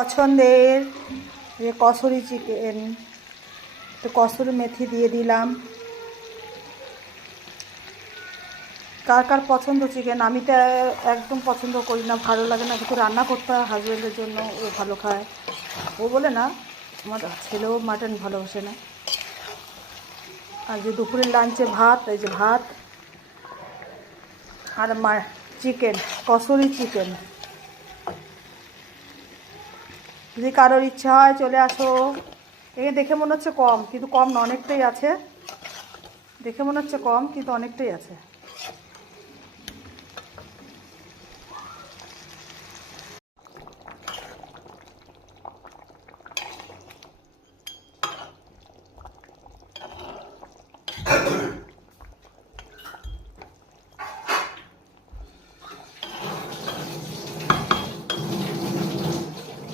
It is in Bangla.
পছন্দের যে কসুরি চিকেন, তো কসুরি মেথি দিয়ে দিলাম। কার কার পছন্দ চিকেন? আমি তো একদম পছন্দ করি না, ভালো লাগে না। কিন্তু রান্না করতে হয় হাজব্যান্ডের জন্য, ও ভালো খায়। ও বলে না, আমার ছেলেও মাটন ভালোবাসে না। আর যে দুপুরের লাঞ্চে ভাত, এই যে ভাত আর চিকেন, কসুরি চিকেন। যদি কারোর ইচ্ছা হয় চলে আসো। এখানে দেখে মনে হচ্ছে কম, কিন্তু কম না, অনেকটাই আছে। দেখে মনে হচ্ছে কম, কিন্তু অনেকটাই আছে।